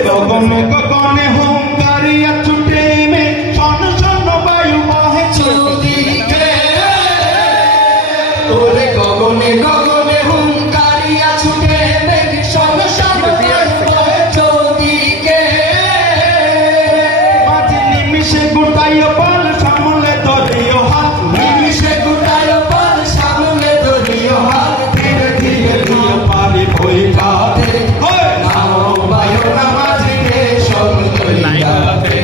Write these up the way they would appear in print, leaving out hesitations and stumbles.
গগনে গগনে হুঙ্গারিয়া ছুটে মে শন শন বায়ু বহে চৌদিকে ওরে গগনে গগনে হুঙ্গারিয়া ছুটে মে শন শন বায়ু বহে চৌদিকে মাঝে নিমিষে গুটাইও পাল সামলে ধরিও হাত নিমিষে গুটাইও পাল সামলে ধরিও হাত ধীরে ধীরে দিও পারি ভইকাতে নাও বায়ু না মাঝিরে সব তৈরাতে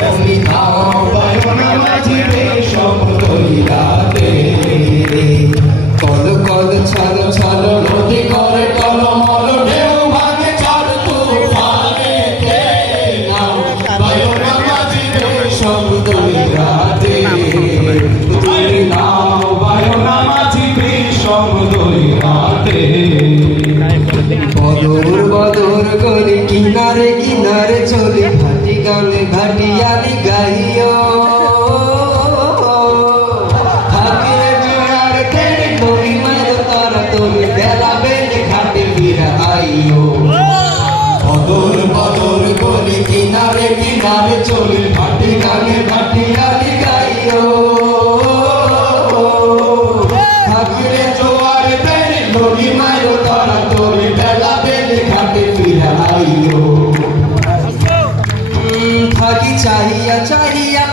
তুমি নাও বায়ু না মাঝিরে সব তৈরাতে কল কল ছল ছল নদী করে টলমল ঢেউ ভাঙে ঝড় তুফানেতে নাও বায়ু না মাঝিরে সব তৈরাতে তুমি নাও বায়ু না মাঝিরে সব তৈরাতে বদর বদর করে কিনারে কিনারে চলে ঘাটি গানে ঘাটিয়ালি গাইও থাকিয়ে জোয়ার তেরে নদী মারো তারা তোলে বেলা বেলে ঘাটে ফিরে আইও বদর বদর করে কিনারে কিনারে চলে ঘাটি গানে ঘাটিয়ালি গাইও থাকিয়ে জোয়ার তেরে নদী মারো তারা তোলে বেলা বেলে ঘাটে ফিরে আইও থাকি চাহিয়া চাহিয়া